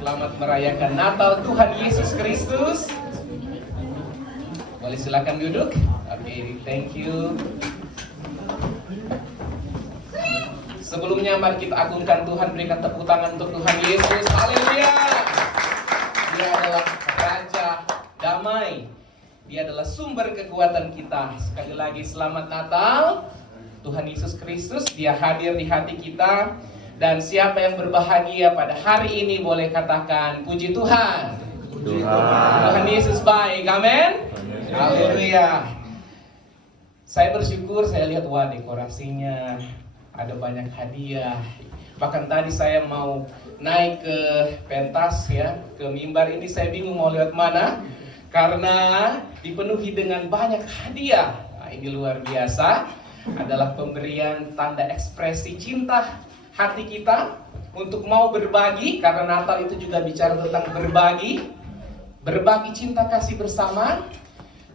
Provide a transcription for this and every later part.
Selamat merayakan Natal Tuhan Yesus Kristus. Boleh silakan duduk. Oke, thank you. Sebelumnya mari kita agungkan Tuhan, berikan tepuk tangan untuk Tuhan Yesus. Haleluya. Dia adalah Raja damai. Dia adalah sumber kekuatan kita. Sekali lagi selamat Natal. Tuhan Yesus Kristus, Dia hadir di hati kita. Dan siapa yang berbahagia pada hari ini boleh katakan puji Tuhan. Tuhan Yesus baik, amin. Haleluya. Saya bersyukur, saya lihat wah dekorasinya, ada banyak hadiah. Bahkan tadi saya mau naik ke pentas ya, ke mimbar ini saya bingung mau lewat mana, karena dipenuhi dengan banyak hadiah. Nah, ini luar biasa, adalah pemberian tanda ekspresi cinta hati kita untuk mau berbagi, karena Natal itu juga bicara tentang berbagi cinta kasih bersama.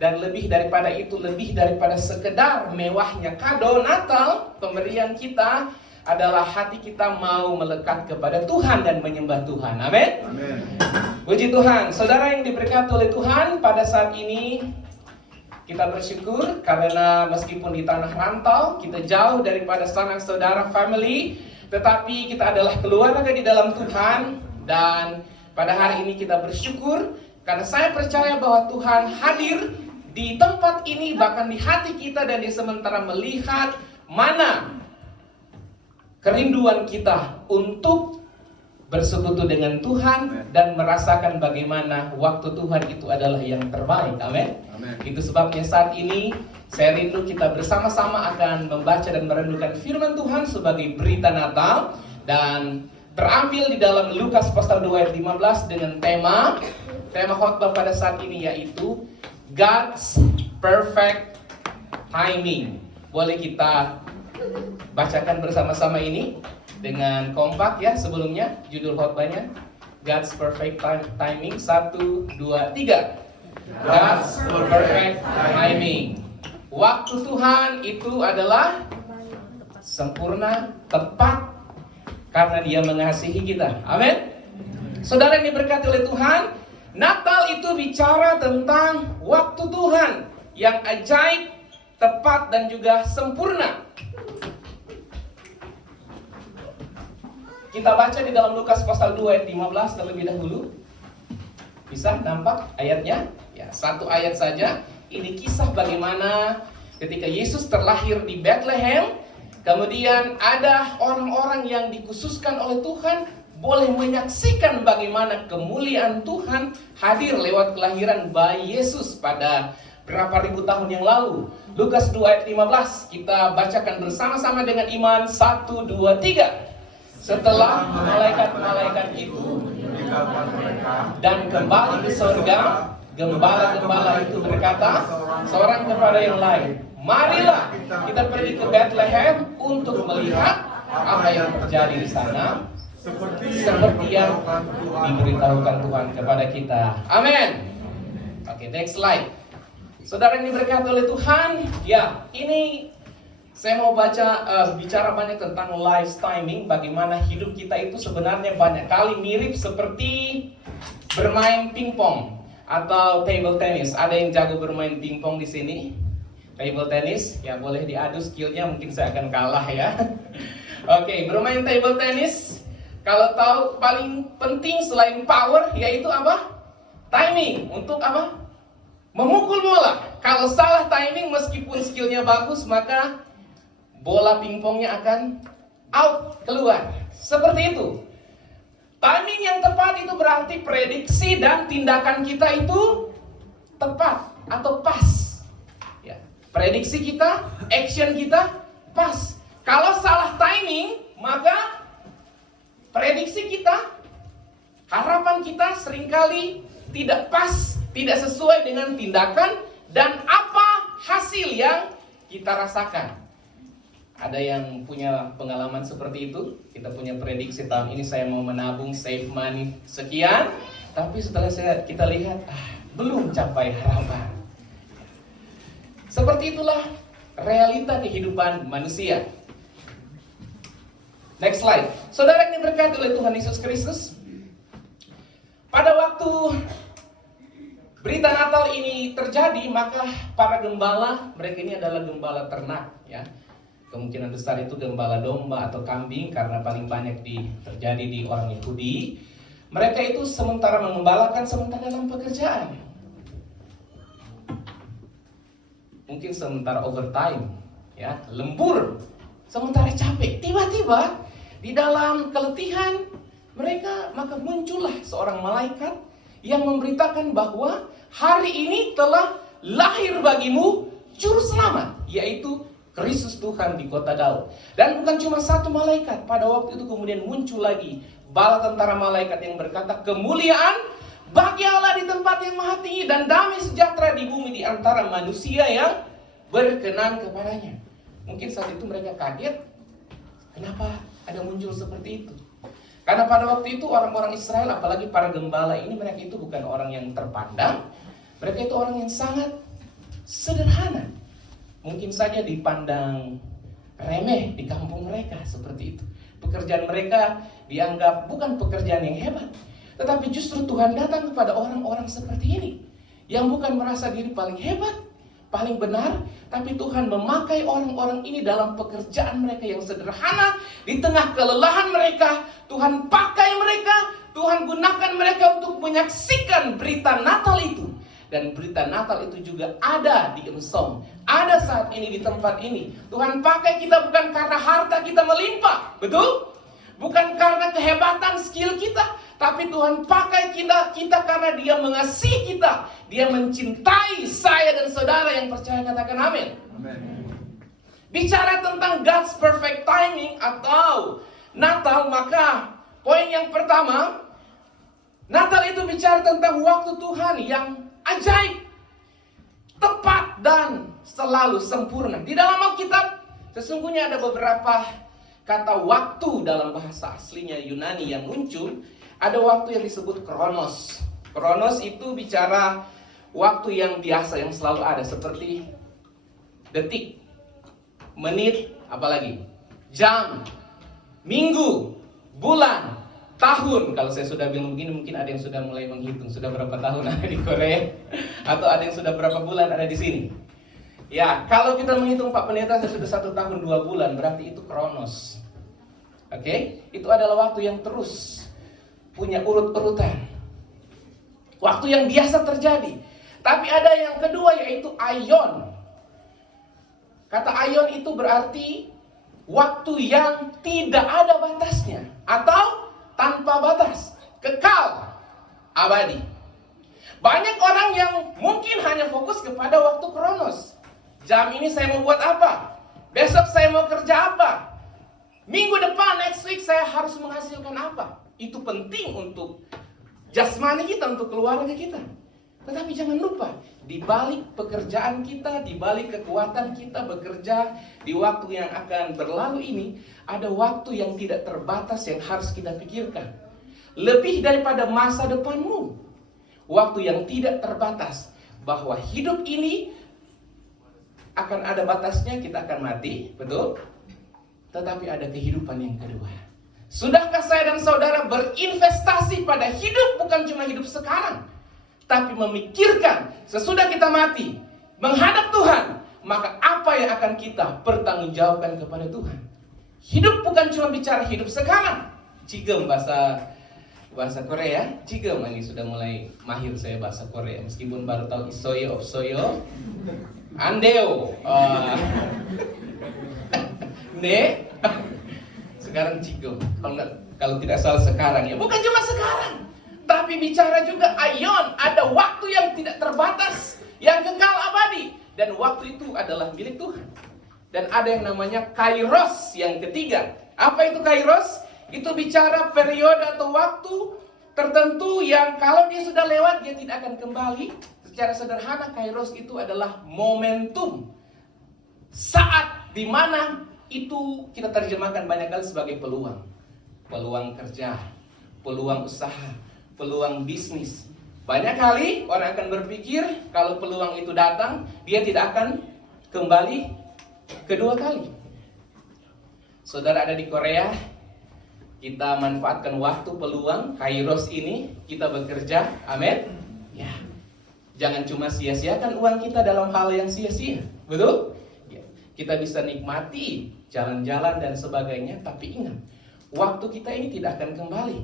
Dan lebih daripada itu, lebih daripada sekedar mewahnya kado Natal, pemberian kita adalah hati kita mau melekat kepada Tuhan dan menyembah Tuhan. Amin. Puji Tuhan. Saudara yang diberkati oleh Tuhan, pada saat ini kita bersyukur karena meskipun di tanah rantau, kita jauh daripada sanak saudara family, tetapi kita adalah keluarga di dalam Tuhan. Dan pada hari ini kita bersyukur karena saya percaya bahwa Tuhan hadir di tempat ini, bahkan di hati kita, dan di sementara melihat mana kerinduan kita untuk bersekutu dengan Tuhan dan merasakan bagaimana waktu Tuhan itu adalah yang terbaik. Amin. Itu sebabnya saat ini saya rindu kita bersama-sama akan membaca dan merenungkan firman Tuhan sebagai berita Natal, dan terambil di dalam Lukas pasal 2 ayat 15 dengan tema khotbah pada saat ini yaitu God's perfect timing. Boleh kita bacakan bersama-sama ini dengan kompak ya. Sebelumnya judul khotbahnya God's perfect timing. 1, 2, 3. God's perfect timing. Waktu Tuhan itu adalah sempurna, tepat, karena Dia mengasihi kita. Amin. Saudara yang diberkati oleh Tuhan, Natal itu bicara tentang waktu Tuhan yang ajaib, tepat, dan juga sempurna. Kita baca di dalam Lukas pasal 2 ayat 15 terlebih dahulu. Bisa nampak ayatnya? Ya, satu ayat saja. Ini kisah bagaimana ketika Yesus terlahir di Bethlehem, kemudian ada orang-orang yang dikhususkan oleh Tuhan boleh menyaksikan bagaimana kemuliaan Tuhan hadir lewat kelahiran bayi Yesus pada berapa ribu tahun yang lalu. Lukas 2 ayat 15 kita bacakan bersama-sama dengan iman. 1, 2, 3. Setelah malaikat-malaikat itu dan kembali ke surga, gembala-gembala itu berkata seorang kepada yang lain, marilah kita pergi ke Bethlehem untuk melihat apa yang terjadi di sana, seperti yang diberitahukan Tuhan kepada kita. Amin. Oke, next slide. Saudara yang diberkati oleh Tuhan, ya, ini saya mau bicara banyak tentang life timing, bagaimana hidup kita itu sebenarnya banyak kali mirip seperti bermain pingpong atau table tennis. Ada yang jago bermain pingpong di sini? Table tennis, ya boleh diadu skillnya, mungkin saya akan kalah ya. Oke, bermain table tennis. Kalau tahu paling penting selain power yaitu apa? Timing. Untuk apa? Memukul bola. Kalau salah timing meskipun skillnya bagus, maka bola pingpongnya akan out, keluar. Seperti itu. Timing yang tepat itu berarti prediksi dan tindakan kita itu tepat atau pas. Ya. Prediksi kita, action kita pas. Kalau salah timing, maka prediksi kita, harapan kita seringkali tidak pas, tidak sesuai dengan tindakan dan apa hasil yang kita rasakan. Ada yang punya pengalaman seperti itu? Kita punya prediksi tahun ini saya mau menabung, save money sekian, tapi setelah kita lihat belum capai harapan. Seperti itulah realita kehidupan manusia. Next slide. Saudara yang diberkati oleh Tuhan Yesus Kristus, Pada waktu berita Natal ini terjadi, maka para gembala, mereka ini adalah gembala ternak, ya. Kemungkinan besar itu gembala domba atau kambing karena paling banyak terjadi di orang Yahudi. Mereka itu sementara mengembalakan, sementara dalam pekerjaan. Mungkin sementara overtime, ya, lembur, sementara capek. Tiba-tiba di dalam keletihan mereka, maka muncullah seorang malaikat yang memberitakan bahwa hari ini telah lahir bagimu juru selamat, yaitu Kristus Tuhan di kota Daud. Dan bukan cuma satu malaikat, pada waktu itu kemudian muncul lagi bala tentara malaikat yang berkata, kemuliaan bagi Allah di tempat yang maha tinggi dan damai sejahtera di bumi di antara manusia yang berkenan kepadanya. Mungkin saat itu mereka kaget, kenapa ada muncul seperti itu? Karena pada waktu itu orang-orang Israel, apalagi para gembala ini, mereka itu bukan orang yang terpandang. Mereka itu orang yang sangat sederhana. Mungkin saja dipandang remeh di kampung mereka seperti itu. Pekerjaan mereka dianggap bukan pekerjaan yang hebat. Tetapi justru Tuhan datang kepada orang-orang seperti ini, yang bukan merasa diri paling hebat, paling benar, tapi Tuhan memakai orang-orang ini dalam pekerjaan mereka yang sederhana. Di tengah kelelahan mereka, Tuhan pakai mereka, Tuhan gunakan mereka untuk menyaksikan berita Natal itu. Dan berita Natal itu juga ada di Emsom, ada saat ini di tempat ini. Tuhan pakai kita bukan karena harta kita melimpah, betul? Bukan karena kehebatan skill kita, tapi Tuhan pakai kita karena Dia mengasihi kita. Dia mencintai saya dan saudara yang percaya, katakan amin. Bicara tentang God's perfect timing atau Natal, maka poin yang pertama, Natal itu bicara tentang waktu Tuhan yang ajaib, tepat dan selalu sempurna. Di dalam Alkitab sesungguhnya ada beberapa kata waktu dalam bahasa aslinya Yunani yang muncul. Ada waktu yang disebut kronos. Kronos itu bicara waktu yang biasa, yang selalu ada, seperti detik, menit, apalagi jam, minggu, bulan, tahun. Kalau saya sudah bilang begini, mungkin ada yang sudah mulai menghitung sudah berapa tahun ada di Korea, atau ada yang sudah berapa bulan ada di sini. Ya, kalau kita menghitung Pak Pendeta, saya sudah 1 tahun 2 bulan, berarti itu kronos. Oke, itu adalah waktu yang terus punya urut-urutan, waktu yang biasa terjadi. Tapi ada yang kedua, yaitu aion. Kata aion itu berarti waktu yang tidak ada batasnya, atau tanpa batas, kekal, abadi. Banyak orang yang mungkin hanya fokus kepada waktu kronos. Jam ini saya mau buat apa? Besok saya mau kerja apa? Minggu depan, next week saya harus menghasilkan apa? Itu penting untuk jasmani kita, untuk keluarga kita. Tetapi jangan lupa, di balik pekerjaan kita, di balik kekuatan kita bekerja di waktu yang akan berlalu ini, ada waktu yang tidak terbatas yang harus kita pikirkan. Lebih daripada masa depanmu, waktu yang tidak terbatas, bahwa hidup ini akan ada batasnya, kita akan mati, betul? Tetapi ada kehidupan yang kedua. Sudahkah saya dan saudara berinvestasi pada hidup, bukan cuma hidup sekarang, tapi memikirkan sesudah kita mati, menghadap Tuhan, maka apa yang akan kita pertanggungjawabkan kepada Tuhan? Hidup bukan cuma bicara hidup sekarang. Jigem bahasa Korea, jigem, ini sudah mulai mahir saya bahasa Korea, meskipun baru tahu isoyo, opsoyo, andeo, ne, sekarang jigem. Kalau tidak salah sekarang, ya bukan cuma sekarang, tapi bicara juga aion, ada waktu yang tidak terbatas, yang kekal abadi, dan waktu itu adalah milik Tuhan. Dan ada yang namanya kairos yang ketiga. Apa itu kairos? Itu bicara periode atau waktu tertentu yang kalau dia sudah lewat, dia tidak akan kembali. Secara sederhana, kairos itu adalah momentum, saat di mana itu kita terjemahkan banyak kali sebagai peluang. Peluang kerja, peluang usaha, peluang bisnis. Banyak kali orang akan berpikir kalau peluang itu datang, dia tidak akan kembali kedua kali. Saudara ada di Korea, Kita manfaatkan waktu peluang Kairos ini, kita bekerja, amin. Ya, jangan cuma sia-siakan uang kita dalam hal yang sia-sia, betul? Ya, kita bisa nikmati jalan-jalan dan sebagainya, tapi ingat, waktu kita ini tidak akan kembali.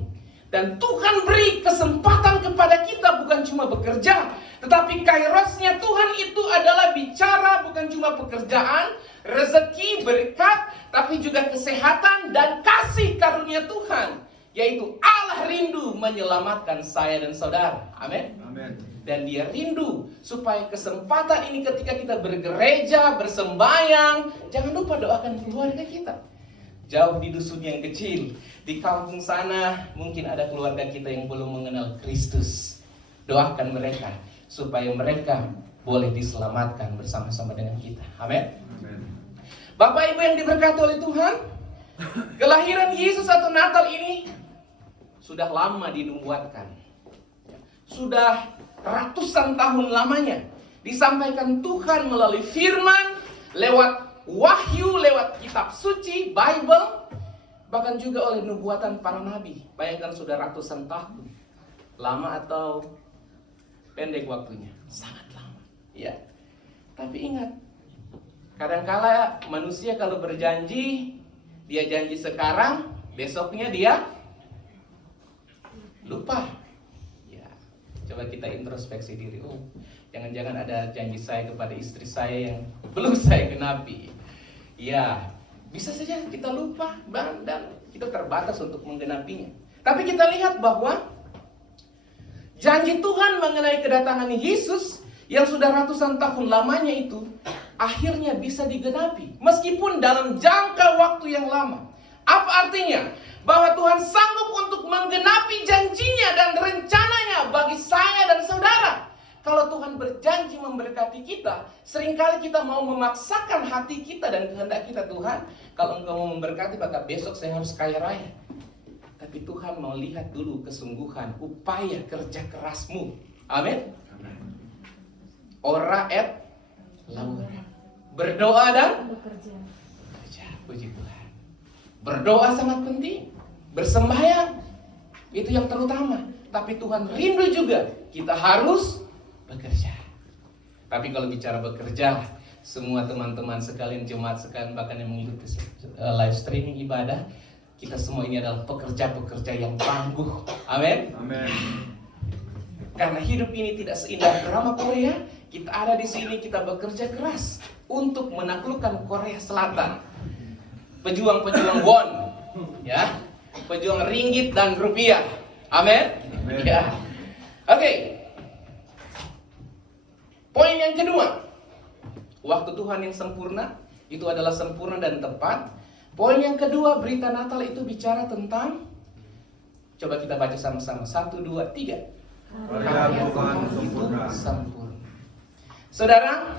Dan Tuhan beri kesempatan kepada kita bukan cuma bekerja, tetapi kairosnya Tuhan itu adalah bicara bukan cuma pekerjaan, rezeki, berkat, tapi juga kesehatan dan kasih karunia Tuhan. Yaitu Allah rindu menyelamatkan saya dan saudara. Amin. Dan Dia rindu supaya kesempatan ini ketika kita bergereja, bersembayang, jangan lupa doakan keluarga kita. Jauh di dusun yang kecil, di kampung sana mungkin ada keluarga kita yang belum mengenal Kristus. Doakan mereka supaya mereka boleh diselamatkan bersama-sama dengan kita. Amin. Bapak Ibu yang diberkati oleh Tuhan, kelahiran Yesus atau Natal ini sudah lama dinubuatkan. Sudah ratusan tahun lamanya disampaikan Tuhan melalui firman, lewat wahyu, lewat kitab suci, Bible, bahkan juga oleh nubuatan para nabi. Bayangkan sudah ratusan tahun. Lama atau pendek waktunya? Sangat lama. Ya. Tapi ingat, kadangkala manusia kalau berjanji, dia janji sekarang, besoknya dia lupa. Ya. Coba kita introspeksi diri. Oh, jangan-jangan ada janji saya kepada istri saya yang belum saya genapi. Ya, bisa saja kita lupa dan kita terbatas untuk menggenapinya. Tapi kita lihat bahwa janji Tuhan mengenai kedatangan Yesus yang sudah ratusan tahun lamanya itu akhirnya bisa digenapi meskipun dalam jangka waktu yang lama. Apa artinya? Bahwa Tuhan sanggup untuk menggenapi janjinya dan rencananya bagi saya dan saudara. Kalau Tuhan berjanji memberkati kita, seringkali kita mau memaksakan hati kita dan kehendak kita. Tuhan, kalau Engkau mau memberkati, maka besok saya harus kaya raya. Tapi Tuhan mau lihat dulu kesungguhan, upaya kerja kerasmu. Amin. Ora et labora. Berdoa dan bekerja. Puji Tuhan. Berdoa sangat penting. Bersembahyang itu yang terutama. Tapi Tuhan rindu juga kita harus bekerja. Tapi kalau bicara bekerja, semua teman-teman sekalian, jemaat sekalian, bahkan yang mengikuti live streaming ibadah, kita semua ini adalah pekerja-pekerja yang tangguh. Amin. Amin. Karena hidup ini tidak seindah drama Korea, kita ada di sini, kita bekerja keras untuk menaklukkan Korea Selatan. Pejuang-pejuang won, ya, pejuang ringgit dan rupiah. Amin. Ya. Oke. Poin yang kedua, waktu Tuhan yang sempurna, itu adalah sempurna dan tepat. Poin yang kedua, berita Natal itu bicara tentang, coba kita baca sama-sama, 1, 2, 3. Karya Tuhan itu sempurna. Saudara,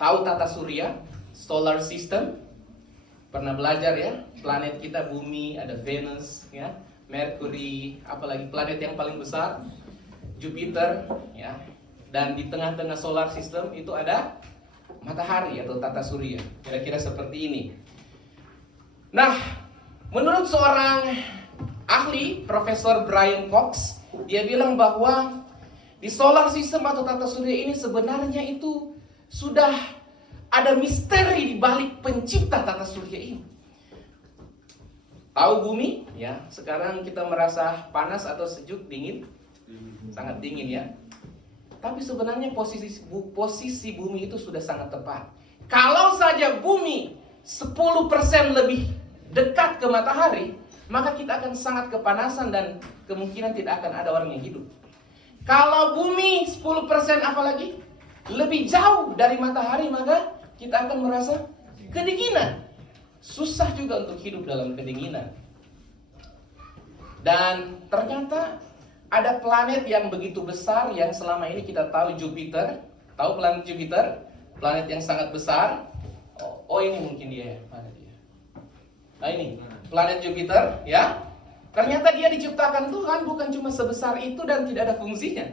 tahu tata surya, solar system? Pernah belajar ya, planet kita bumi, ada Venus, ya, Mercury, apalagi planet yang paling besar, Jupiter, ya. Dan di tengah-tengah solar system itu ada matahari atau tata surya. Kira-kira seperti ini. Nah, menurut seorang ahli, Profesor Brian Cox, dia bilang bahwa di solar system atau tata surya ini sebenarnya itu sudah ada misteri di balik pencipta tata surya ini. Tahu bumi? Ya, sekarang kita merasa panas atau sejuk, dingin? Sangat dingin ya. Tapi sebenarnya posisi bumi itu sudah sangat tepat. Kalau saja bumi 10% lebih dekat ke matahari, maka kita akan sangat kepanasan dan kemungkinan tidak akan ada orang yang hidup. Kalau bumi 10% apalagi lebih jauh dari matahari, maka kita akan merasa kedinginan. Susah juga untuk hidup dalam kedinginan. Dan ternyata ada planet yang begitu besar yang selama ini kita tahu, Jupiter. Tahu planet Jupiter? Planet yang sangat besar. Oh ini mungkin dia ya. Mana dia? Nah ini, planet Jupiter ya. Ternyata dia diciptakan Tuhan bukan cuma sebesar itu dan tidak ada fungsinya.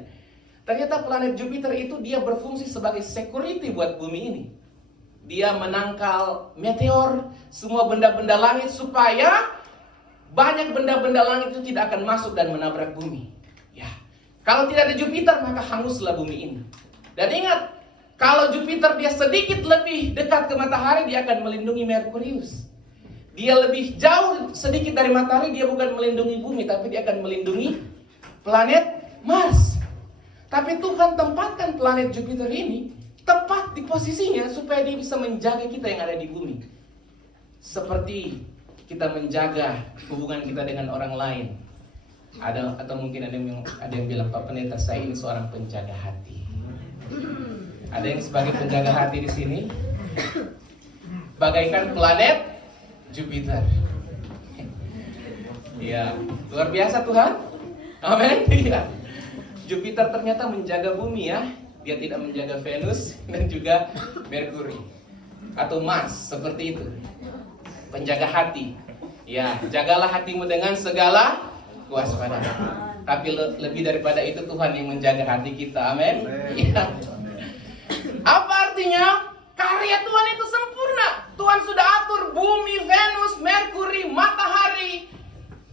Ternyata planet Jupiter itu dia berfungsi sebagai security buat bumi ini. Dia menangkal meteor, semua benda-benda langit supaya banyak benda-benda langit itu tidak akan masuk dan menabrak bumi. Ya, kalau tidak ada Jupiter maka hanguslah bumi ini. Dan ingat, kalau Jupiter dia sedikit lebih dekat ke matahari, dia akan melindungi Merkurius. Dia lebih jauh sedikit dari matahari, dia bukan melindungi bumi, tapi dia akan melindungi planet Mars. Tapi Tuhan tempatkan planet Jupiter ini tepat di posisinya supaya dia bisa menjaga kita yang ada di bumi. Seperti kita menjaga hubungan kita dengan orang lain. Atau mungkin ada yang bilang, Pak Pendeta, saya ini seorang penjaga hati. Ada yang sebagai penjaga hati di sini, bagaikan planet Jupiter. Ya, luar biasa Tuhan. Amin. Ya. Jupiter ternyata menjaga bumi ya. Dia tidak menjaga Venus dan juga Merkuri atau Mars, seperti itu. Penjaga hati. Ya, jagalah hatimu dengan segala kewaspadaan. Tapi lebih daripada itu Tuhan yang menjaga hati kita. Amin. Ya. Apa artinya? Karya Tuhan itu sempurna. Tuhan sudah atur bumi, Venus, Merkuri, matahari,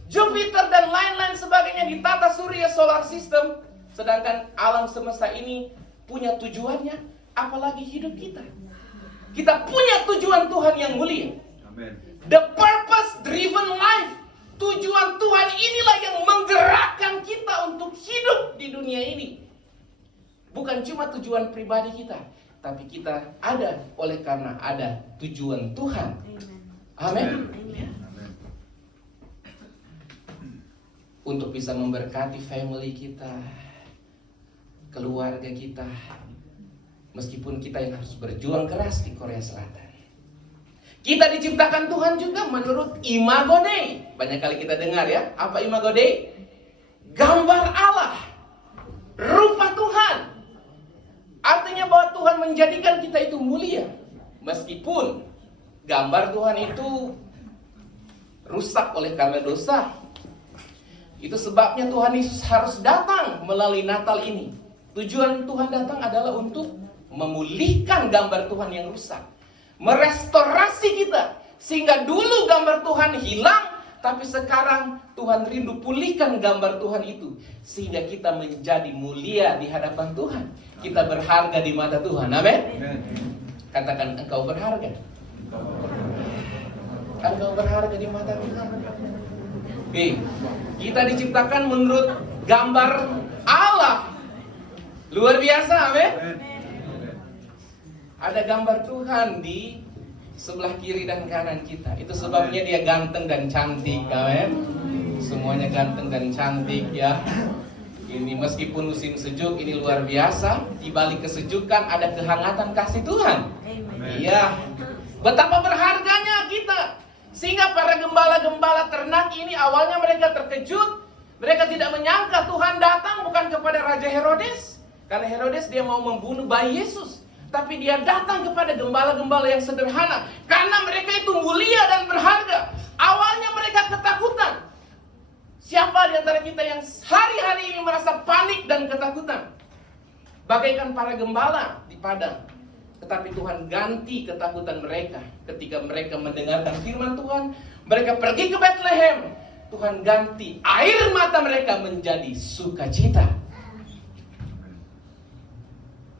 Jupiter dan lain-lain sebagainya di tata surya solar system. Sedangkan alam semesta ini punya tujuannya, apalagi hidup kita. Kita punya tujuan Tuhan yang mulia. Amen. The purpose driven life. Tujuan Tuhan inilah yang menggerakkan kita untuk hidup di dunia ini. Bukan cuma tujuan pribadi kita, tapi kita ada oleh karena ada tujuan Tuhan. Amin. Untuk bisa memberkati family kita, keluarga kita, meskipun kita yang harus berjuang keras di Korea Selatan. Kita diciptakan Tuhan juga menurut Imago Dei. Banyak kali kita dengar ya, apa Imago Dei? Gambar Allah, rupa Tuhan. Artinya bahwa Tuhan menjadikan kita itu mulia. Meskipun gambar Tuhan itu rusak oleh karena dosa. Itu sebabnya Tuhan Yesus harus datang melalui Natal ini. Tujuan Tuhan datang adalah untuk memulihkan gambar Tuhan yang rusak, merestorasi kita, sehingga dulu gambar Tuhan hilang, tapi sekarang Tuhan rindu pulihkan gambar Tuhan itu, sehingga kita menjadi mulia di hadapan Tuhan. Kita berharga di mata Tuhan. Amin. Katakan, engkau berharga. Engkau berharga di mata Tuhan. Kita diciptakan menurut gambar Allah. Luar biasa, amin. Ada gambar Tuhan di sebelah kiri dan kanan kita. Itu sebabnya dia ganteng dan cantik, amin. Semuanya ganteng dan cantik ya. Ini meskipun musim sejuk, ini luar biasa. Di balik kesejukan ada kehangatan kasih Tuhan. Iya. Betapa berharganya kita. Sehingga para gembala-gembala ternak ini awalnya mereka terkejut. Mereka tidak menyangka Tuhan datang bukan kepada Raja Herodes. Karena Herodes dia mau membunuh bayi Yesus. Tapi dia datang kepada gembala-gembala yang sederhana. Karena mereka itu mulia dan berharga. Awalnya mereka ketakutan. Siapa di antara kita yang hari-hari ini merasa panik dan ketakutan? Bagaikan para gembala di padang. Tetapi Tuhan ganti ketakutan mereka. Ketika mereka mendengarkan firman Tuhan, mereka pergi ke Bethlehem. Tuhan ganti air mata mereka menjadi sukacita.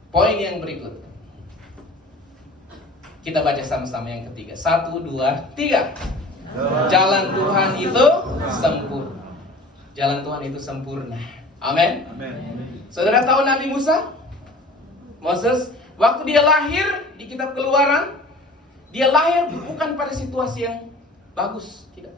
Poin yang berikut. Kita baca sama-sama yang ketiga. 1, 2, 3. Jalan Tuhan itu sempurna. Jalan Tuhan itu sempurna. Amin. Saudara tahu Nabi Musa? Moses, waktu dia lahir di kitab Keluaran, dia lahir bukan pada situasi yang bagus, tidak.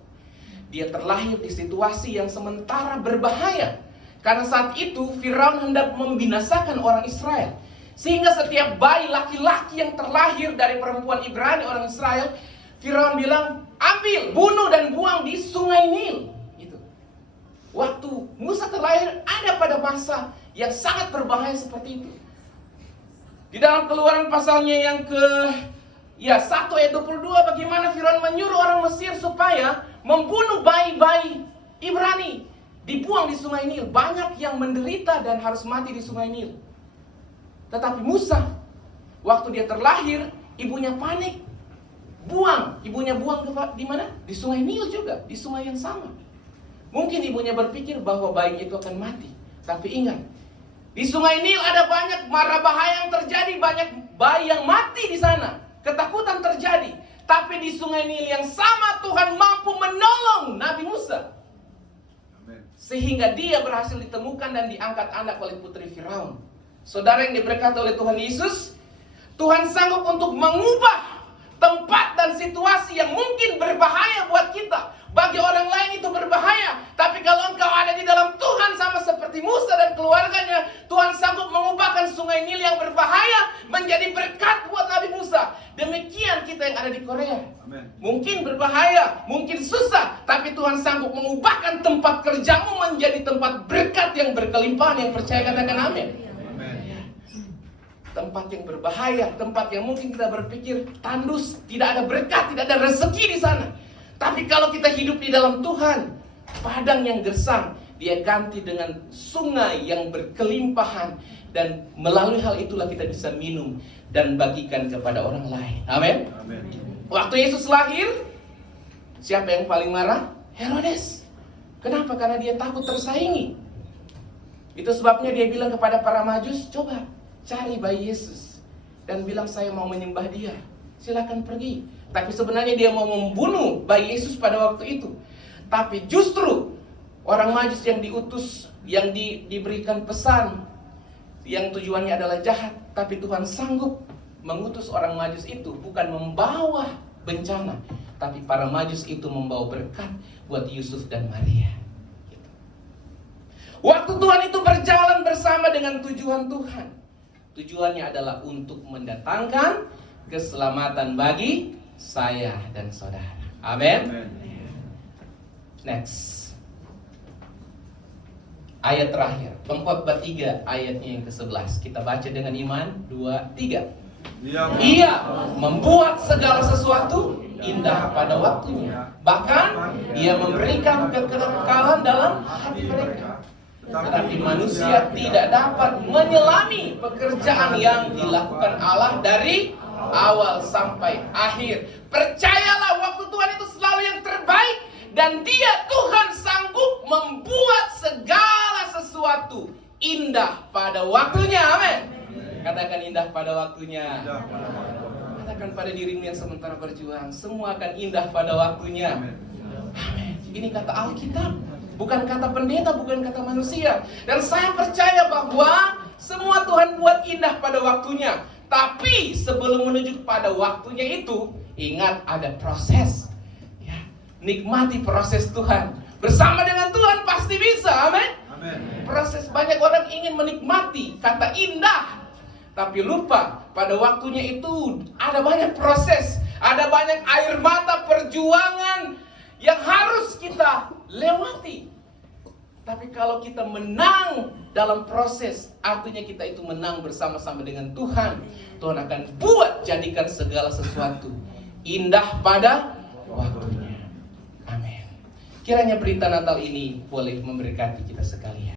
Dia terlahir di situasi yang sementara berbahaya. Karena saat itu Firaun hendak membinasakan orang Israel. Sehingga setiap bayi laki-laki yang terlahir dari perempuan Ibrani orang Israel, Firaun bilang, ambil, bunuh dan buang di sungai Nil. Gitu. Waktu Musa terlahir ada pada masa yang sangat berbahaya seperti itu. Di dalam Keluaran pasalnya yang 1 ayat 22, bagaimana Firaun menyuruh orang Mesir supaya membunuh bayi-bayi Ibrani, dibuang di sungai Nil. Banyak yang menderita dan harus mati di sungai Nil. Tetapi Musa, waktu dia terlahir, ibunya panik. buang. Ibunya buang di mana? Di sungai Nil juga, di sungai yang sama. Mungkin ibunya berpikir bahwa bayi itu akan mati. Tapi ingat, di sungai Nil ada banyak mara bahaya yang terjadi, banyak bayi yang mati di sana. Ketakutan terjadi. Tapi di sungai Nil yang sama Tuhan mampu menolong Nabi Musa. Sehingga dia berhasil ditemukan dan diangkat anak oleh putri Firaun. Saudara yang diberkati oleh Tuhan Yesus, Tuhan sanggup untuk mengubah tempat dan situasi yang mungkin berbahaya buat kita. Bagi orang lain itu berbahaya. Tapi kalau engkau ada di dalam Tuhan sama seperti Musa dan keluarganya, Tuhan sanggup mengubahkan sungai Nil yang berbahaya menjadi berkat buat Nabi Musa. Demikian kita yang ada di Korea. Amen. Mungkin berbahaya, mungkin susah, tapi Tuhan sanggup mengubahkan tempat kerjamu menjadi tempat berkat yang berkelimpahan. Yang percaya katakan amin. Tempat yang berbahaya, tempat yang mungkin kita berpikir tandus, tidak ada berkat, tidak ada rezeki di sana. Tapi kalau kita hidup di dalam Tuhan, padang yang gersang, dia ganti dengan sungai yang berkelimpahan. Dan melalui hal itulah kita bisa minum dan bagikan kepada orang lain. Amin. Waktu Yesus lahir, siapa yang paling marah? Herodes. Kenapa? Karena dia takut tersaingi. Itu sebabnya dia bilang kepada para majus, coba cari bayi Yesus dan bilang saya mau menyembah dia. Silakan pergi. Tapi sebenarnya dia mau membunuh bayi Yesus pada waktu itu. Tapi justru orang majus yang diutus, yang diberikan pesan yang tujuannya adalah jahat, tapi Tuhan sanggup mengutus orang majus itu bukan membawa bencana, tapi para majus itu membawa berkat buat Yusuf dan Maria. Waktu Tuhan itu berjalan bersama dengan tujuan Tuhan. Tujuannya adalah untuk mendatangkan keselamatan bagi saya dan saudara. Amin. Next. Ayat terakhir, Pengkhotbah 3 ayatnya yang ke-11. Kita baca dengan iman. 2, 3. Ia membuat segala sesuatu indah pada waktunya. Bahkan ia memberikan kekekalan dalam hati mereka. Tetapi manusia tidak dapat menyelami pekerjaan yang dilakukan Allah dari awal sampai akhir. Percayalah, waktu Tuhan itu selalu yang terbaik. Dan dia, Tuhan, sanggup membuat segala sesuatu indah pada waktunya. Amin. Katakan indah pada waktunya. Katakan pada dirimu yang sementara berjuang, semua akan indah pada waktunya. Amin. Ini kata Alkitab, bukan kata pendeta, bukan kata manusia. Dan saya percaya bahwa semua Tuhan buat indah pada waktunya. Tapi sebelum menuju pada waktunya itu, ingat ada proses. Ya, nikmati proses Tuhan. Bersama dengan Tuhan pasti bisa. Amin. Proses, banyak orang ingin menikmati kata indah, tapi lupa pada waktunya itu ada banyak proses, ada banyak air mata perjuangan yang harus kita lewati. Tapi kalau kita menang dalam proses, artinya kita itu menang bersama-sama dengan Tuhan. Tuhan akan buat jadikan segala sesuatu indah pada waktunya. Amin. Kiranya berita Natal ini boleh memberkati kita sekalian.